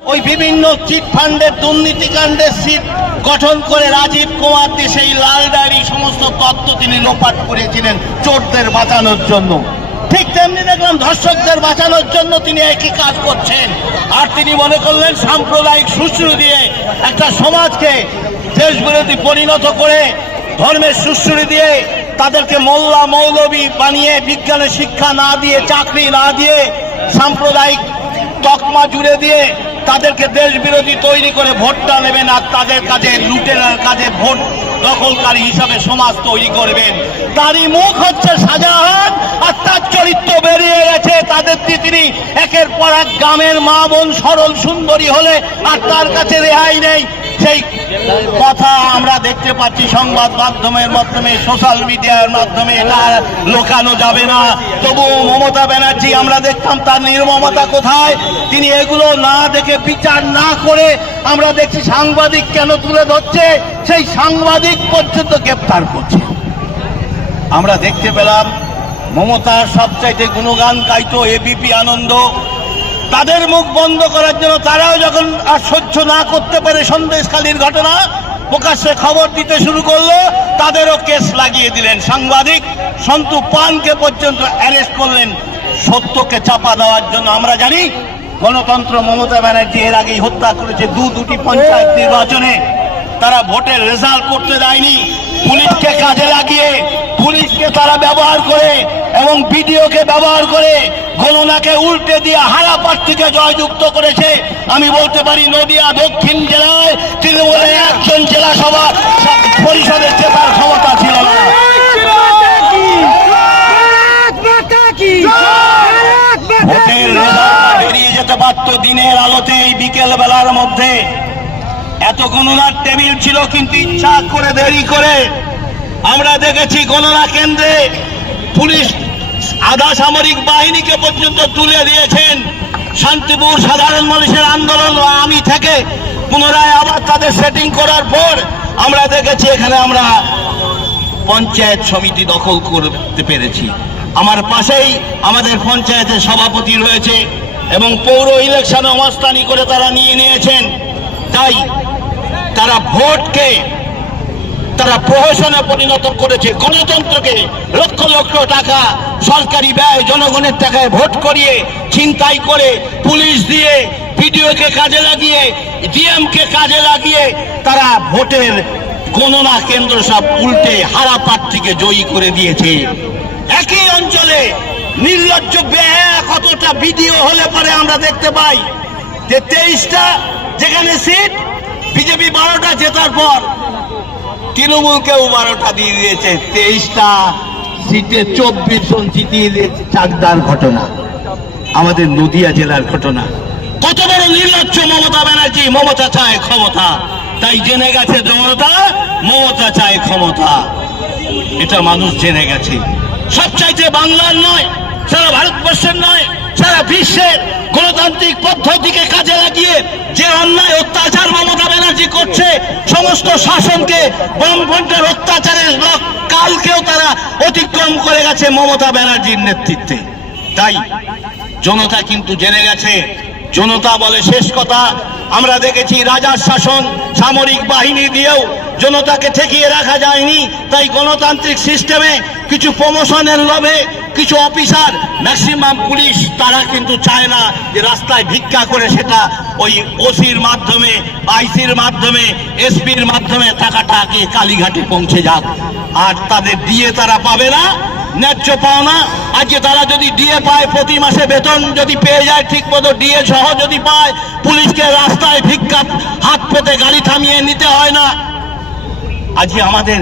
ওই বিভিন্ন চিট ফান্ডের দুর্নীতিকাণ্ডের সিট গঠন করে রাজীব কুমার দিয়ে সেই লাল ডায়েরি সমস্ত তত্ত্ব তিনি লোপাট করেছিলেন চোরদের বাঁচানোর জন্য। ঠিক তেমনি দেখলাম ধর্ষকদের বাঁচানোর জন্য তিনি একই কাজ করছেন। আর তিনি মনে করলেন সাম্প্রদায়িক সুশ্রু দিয়ে একটা সমাজকে দেশবিরোধী পরিণত করে ধর্মের সুশ্রী দিয়ে তাদেরকে মোল্লা মৌলবী বানিয়ে, বিজ্ঞানের শিক্ষা না দিয়ে, চাকরি না দিয়ে, সাম্প্রদায়িক তকমা জুড়ে দিয়ে তাদেরকে দেশ বিরোধী তৈরি করে ভোটটা নেবেন আর তাদের কাজে, লুটেরার কাজে ভোট দখলকারী হিসাবে সমাজ তৈরি করবেন। তারই মুখ হচ্ছে শাহজাহান, আর তার চরিত্র বেরিয়ে গেছে। তাদের তিনি একের পর এক গ্রামের মা বোন সরল সুন্দরী হলে আর তার কাছে রেহাই নেই। সেই কথা আমরা দেখতে পাচ্ছি সংবাদ মাধ্যমের মাধ্যমে সোশ্যাল মিডিয়ার মাধ্যমে। এটা লোকানো যাবে না। তবু মমতা ব্যানার্জি আমরা দেখতাম, তার নির্মমতা কোথায়? তিনি এগুলো না দেখে বিচার না করে আমরা দেখছি সাংবাদিক কেন তুলে ধরছে? সেই সাংবাদিক পর্যন্ত গ্রেপ্তার করছে। আমরা দেখতে পেলাম, মমতার সবচাইতে গুণগান গাইতো এবিপি আনন্দ। তাদের মুখ বন্ধ করার জন্য তারাও যখন আর সহ্য না করতে পারে সন্দেশখালীর ঘটনা প্রকাশ্যে খবর দিতে শুরু করল, তাদেরও কেস লাগিয়ে দিলেন সাংবাদিক। সন্তু পানকে পর্যন্ত অ্যারেস্ট করলেন। সত্যকে চাপা দেওয়ার জন্য আমরা জানি, গণতন্ত্র মমতা ব্যানার্জি এর আগেই হত্যা করেছে দু দুটি পঞ্চায়েত নির্বাচনে। তারা ভোটের রেজাল্ট করতে দেয়নি। পুলিশকে কাজে লাগিয়ে পুলিশকে তারা ব্যবহার করে এবং বিডিওকে ব্যবহার করে গণনাকে উল্টে দিয়ে হারা প্রার্থীকে জয়যুক্ত করেছে। আমি বলতে পারি, নদিয়া দক্ষিণ জেলায় তৃণমূলের একজন জেলা সভা পরিষদের জেতার ক্ষমতা ছিল না। ভোটের রেজাল্ট বেরিয়ে যেতে পারতো দিনের আলোতে এই বিকেল বেলার মধ্যে। এত গণনার টেবিল ছিল, কিন্তু ইচ্ছা করে, দেরি করে। আমরা দেখেছি গণনা কেন্দ্রে পুলিশ আধা সামরিক বাহিনীকে পর্যন্ত তুলে দিয়েছেন। শান্তিপুর সাধারণ মানুষের আন্দোলন আমি থেকে পুনরায় আবার তাদের সেটিং করার পর আমরা দেখেছি, এখানে আমরা পঞ্চায়েত সমিতি দখল করতে পেরেছি। আমার পাশেই আমাদের পঞ্চায়েতের সভাপতি রয়েছে এবং পৌর ইলেকশনে অবস্থানি করে তারা নিয়ে নিয়েছেন। তাই তারা ভোটকে, তারা প্রহসনে পরিণত করেছে। গণতন্ত্রকে লক্ষ লক্ষ টাকা সরকারি ব্যয়, জনগণের টাকায় ভোট করিয়ে ছিনতাই করে পুলিশ দিয়ে পিডিওকে কাজে লাগিয়ে, ডিএমকে কাজে লাগিয়ে তারা ভোটের গণনা কেন্দ্র সব উল্টে হারা প্রার্থীকে জয়ী করে দিয়েছে। একই অঞ্চলে নির্লজ্জ ব্যয় কতটা বিডিও হলে পরে আমরা দেখতে পাই যে তেইশটা যেখানে সিট বিজেপি বারোটা জেতার পর তৃণমূলকেও বারোটা দিয়ে দিয়েছে, তেইশটা সিটে চব্বিশ জন জিতিয়ে দিয়েছে, চাকদার ঘটনা। আমাদের নদিয়া জেলার ঘটনা। কত বড় নির্লজ্জ মমতা ব্যানার্জি, মমতা চায় ক্ষমতা। তাই জেনে গেছে জনতা, মমতা চায় ক্ষমতা। এটা মানুষ জেনে গেছে। সবচাইতে বাংলার নয়, সারা ভারতবর্ষের নয়, সারা বিশ্বের গণতান্ত্রিক পদ্ধতিকে কাজে লাগিয়ে যে অন্যায় অত্যাচার মমতা ব্যানার্জি করছে, সমস্ত শাসনকে বামফ্রন্টের অত্যাচারের লোক কালকেও তারা অতিক্রম করে গেছে মমতা ব্যানার্জির নেতৃত্বে। তাই জনতা কিন্তু জেনে গেছে, জনতা বলে শেষ কথা। আমরা দেখেছি রাজার শাসন সামরিক বাহিনী দিয়েও জনতাকে ঠেকিয়ে রাখা যায়নি। তাই গণতান্ত্রিক সিস্টেমে কিছু প্রমোশনের লোভে কিছু অফিসার, ম্যাক্সিমাম পুলিশ, তারা কিন্তু চায় না যে রাস্তায় ভিক্ষা করে সেটা ওই ওসির মাধ্যমে, আইসির মাধ্যমে, এসপির মাধ্যমে টাকাটা আগে কালীঘাটে পৌঁছে যাক। আর তাদের দিয়ে তারা পাবে না, ন্যায্য পাওনা আজকে তারা যদি ডিএ পায়, প্রতি মাসে বেতন যদি পেয়ে যায়, ঠিক মতো ডিএ সহ যদি পায়, পুলিশকে রাস্তায় ভিক্ষা হাত পেতে গাড়ি থামিয়ে নিতে হয় না। আজকে আমাদের